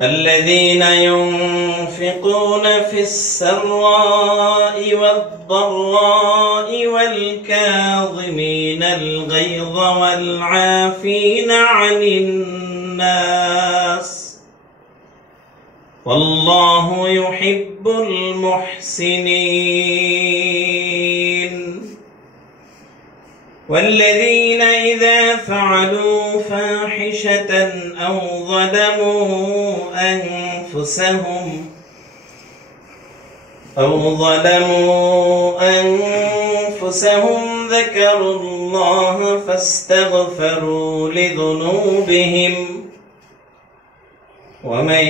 الذين ينفقون في السراء والضراء والكاظمين الغيظ والعافين عن الناس والله يحب المحسنين والذين إذا فعلوا فاحشة أو ظلموا أنفسهم ذكروا الله فاستغفروا لذنوبهم ومن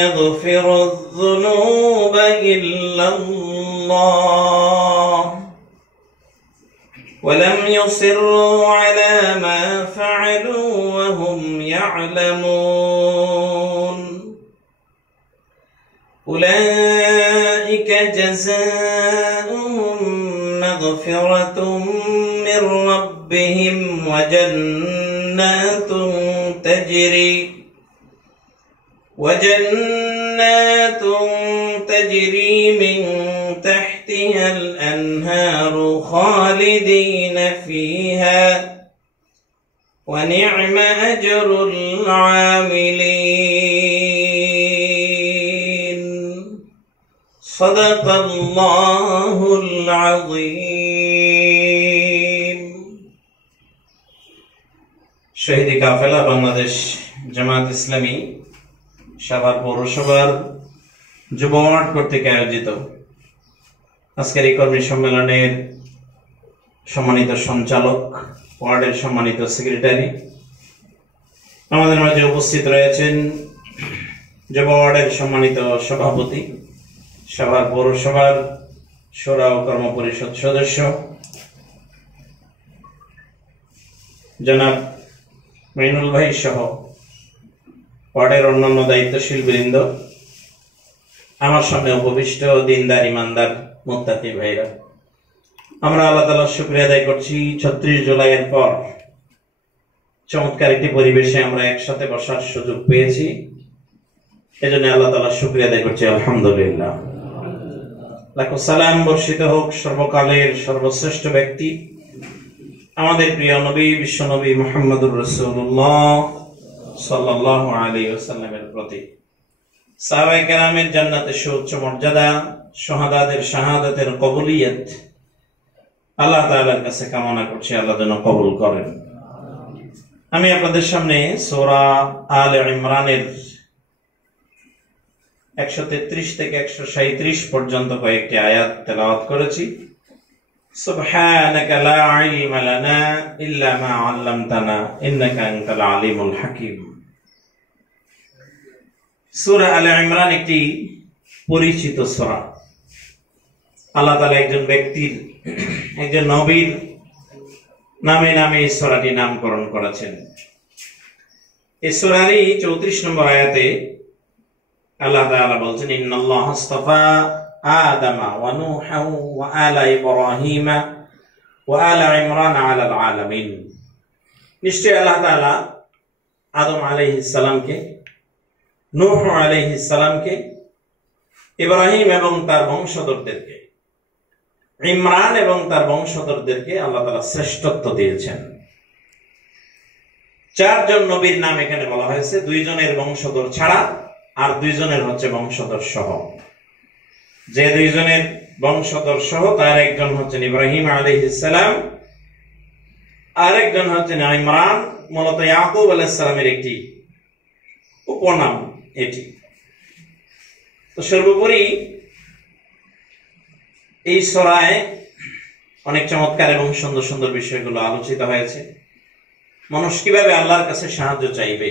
يغفر الذنوب إلا الله ولم يصروا على ما فعلوا وهم يعلمون أولئك جزاؤهم مغفرة من ربهم وجنات تجري من تحتها الأنهار خالدين فيها ونعم أجر العاملين صدق الله العظيم শহীদ কাফেলা বাংলাদেশ জামাত ইসলামী সাভার পৌরসভার যুব ওয়ার্ড কর্তৃক আয়োজিত আজকের এই কর্মী সম্মেলনের সম্মানিত সঞ্চালক, ওয়ার্ডের সম্মানিত সেক্রেটারি, আমাদের মাঝে উপস্থিত রয়েছেন যুব ওয়ার্ডের সম্মানিত সভাপতি, সাভার পৌরসভার শোরা ও কর্ম পরিষদ সদস্য জনাব মিনুল ভাই সহ ওয়ার্ডের অন্যান্য দায়িত্বশীল বৃন্দ, আমার সামনে উপবিষ্ট দিনদার ইমানদার মুত্তাকি ভাইরা, আমরা আল্লাহ তাআলার শুকরিয়া আদায় করছি ৩৬ জুলাইয়ের পর চমৎকার একটি পরিবেশে আমরা একসাথে বসার সুযোগ পেয়েছি। এজন্য আল্লাহ তাআলার শুকরিয়া আদায় করছি, আলহামদুলিল্লাহ। লাখো সালাম বর্ষিত হোক সর্বকালের সর্বশ্রেষ্ঠ ব্যক্তি আমাদের প্রিয় নবী বিশ্বনবী মুহাম্মদুর রাসূলুল্লাহ সাল্লাল্লাহু আলাইহি ওয়াসাল্লামের প্রতি। সাহাবায়ে কেরামের জান্নাতের সুউচ্চ মর্যাদা, শাহাদাতের শাহাদাতের কবুলিয়ত আল্লাহ তাআলার কাছে কামনা করছি, আল্লাহ যেন কবুল করেন। আমি আপনাদের সামনে সূরা আলে ইমরানের ১৩৩ থেকে ১৩৭ পর্যন্ত কয়েকটি আয়াত তেলাওয়াত করেছি। সুবহানাকা লা ইলমা লানা ইল্লা মা আল্লামতানা ইন্নাকা আনতাল আলিমুল হাকিম। সূরা আলে ইমরান একটি পরিচিত সূরা। আল্লাহ তাআলা একজন ব্যক্তির, একজন নবীর নামে নামে এই সূরাটি নামকরণ করেছেন। এই সূরারই ৩৪ নম্বর আয়াতে আল্লাহ তাআলা বলছেন, ইন্নাল্লাহ আস্তাফা আদামা ওয়া নূহা ওয়া আলা ইব্রাহিমা ওয়া আলা ইমরান আলাল আলামিন। নিশ্চয় আল্লাহ তাআলা আদম আলাইহিস সালামকে, নূহ আলাইহিস সালামকে, ইব্রাহিম এবং তার বংশধরদেরকে, ইমরান এবং তার বংশধরদেরকে আল্লাহ তাআলা শ্রেষ্ঠত্ব দিয়েছেন। ৪ জন নবীর নাম এখানে বলা হয়েছে, ২ জনের বংশধর ছাড়া আর ২ জনের হচ্ছে বংশধর সহ। যে ২ জনের বংশধর সহ তার একজন হচ্ছেন ইব্রাহিম আলাইহিস সালাম, আর একজন হচ্ছেন ইমরান, মূলত ইয়াকুব আলাইহিস সালামের একটি উপনাম এটি। তো সর্বোপরি এই সূরায় অনেক চমৎকার এবং সুন্দর সুন্দর বিষয়গুলো আলোচিত হয়েছে। মানুষ কিভাবে আল্লাহর কাছে সাহায্য চাইবে,